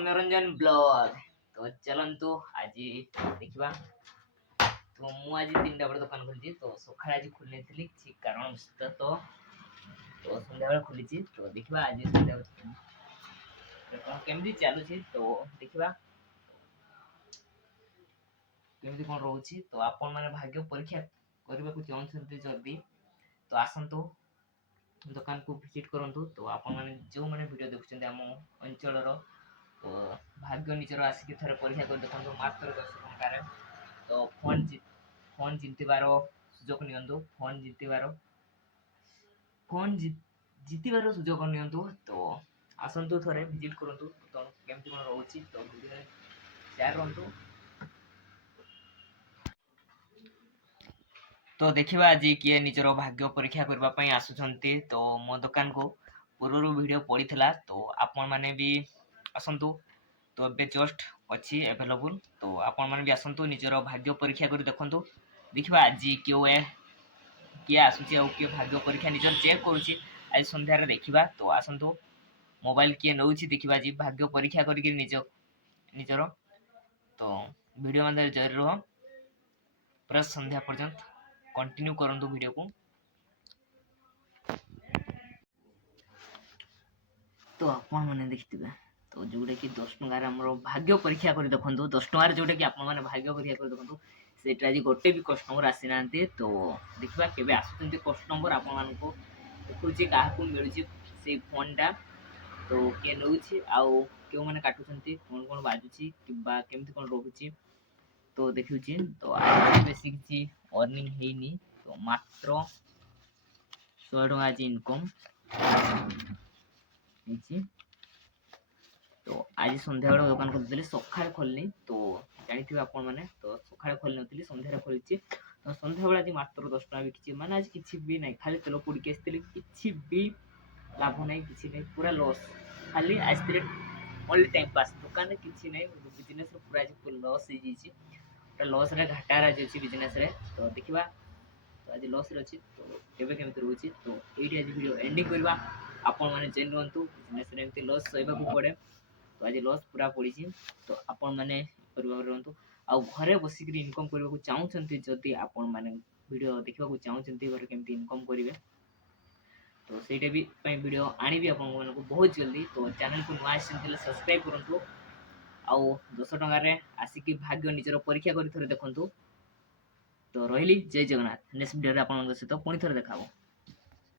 Soumyaranjan blog. तो चलतु आज देखा। तो मुझे 3टा बड़े दुकान खोली। तो सका आज खोली थी किसी कारण तो सन्ध्या बेले खोली। तो देखा आज सन्ध्या केमती चलुची। तो देखा केमती कौन रोचे। तो आपण मैंने भाग्य परीक्षा करने को चाहते जल्दी तो आसतु दुकान को विजिट करूँ। तो आपण मैंने जो मैंने वीडियो देखुं आम अंचल तो भाग्य निजर आसिक थे परीक्षा कर देखो मात्र 10 टकर। तो फोन जितबार सुजोग नि जीतबार सुजोग नि। तो आसतु थे विजिट करूँ। तो केमती कौन रोचे। तो वीडियो शेयर करूँ। तो देखा आज किए निजर भाग्य परीक्षा करने आसुंच। तो मो दुकान को पूर्व वीडियो पड़ीला। तो आपण मैंने भी आसतु। तो ए जस्ट अच्छी एभेलेबुल। तो आपण मैंने भी आसतु निजर भाग्य परीक्षा कर देखु। देखा आज किए आसूसी किए भाग्य परीक्षा निजर चेक करुच्ची आज सन्धार देखा। तो आसतु मोबाइल किए नौ देखा आज भाग्य परीक्षा कर निजर। तो वीडियो मतलब जरूर रुह पूरा संध्या पर्यंत कंटिन्यू करंतु वीडियो को। तो आपण मैंने देखिए। तो जोटा कि 10 टकर आम भाग्य परीक्षा कर देखु 10 टकर जोटा कि आपने भाग्य परीक्षा कर देखु से आज गोटे भी कस्टमर आसी ना। तो देखा केवे आसुच्च कस्टमर आपण देखुची क्या मिलूँ से फोनटा। तो किए नौ आउ क्यों मैंने काटुंट कौन कौन बाजुची केमती कौन रोचे। तो देखुची। तो आज बेसी किसी अर्निंग है तो मात्र 100 टका आज इनकम। तो आज सन्ध्या बेले दुकान खोली सका खोलनी। तो जानते आपण मैंने तो सका खोली नी सन्धार खोली। तो सन्ध्या बेले आज मात्र 10 टका बिकी मैंने आज किसी भी ना खाली तेल पुड़ी आसती किसी भी लाभ ना कि नहीं पूरा लॉस खाली आसते ओनली टाइम पास दुकान में किसी ना बिजनेस पूरा आज लॉस हो लॉस घाटार आज अच्छी बिजनेस। तो देखा तो आज लॉस अच्छी। तो केवे केमती रोचे। तो ये आज वीडियो एंडिंग करवा आपण मैंने जेन रुहतु बिजनेस एमती लॉस सहवाक पड़े। तो आज लॉस पूरा पड़ी। तो आपण मैंने रुहतु आउ घरे बसिक इनकम करने को चाहते जदि आपण मैंने वीडियो देखा चाहते घर केमती इनकम करेंगे। तो सहीटा भी वीडियो आनी आपको बहुत जल्दी। तो चैनल को नुआ सब्सक्राइब करूँ। आउ 10 टकर आसिक भाग्य निजर परीक्षा कर देखु। तो रही जय जगन्नाथ। नेक्स्ट वीडियो सहित पुणी थे देखा।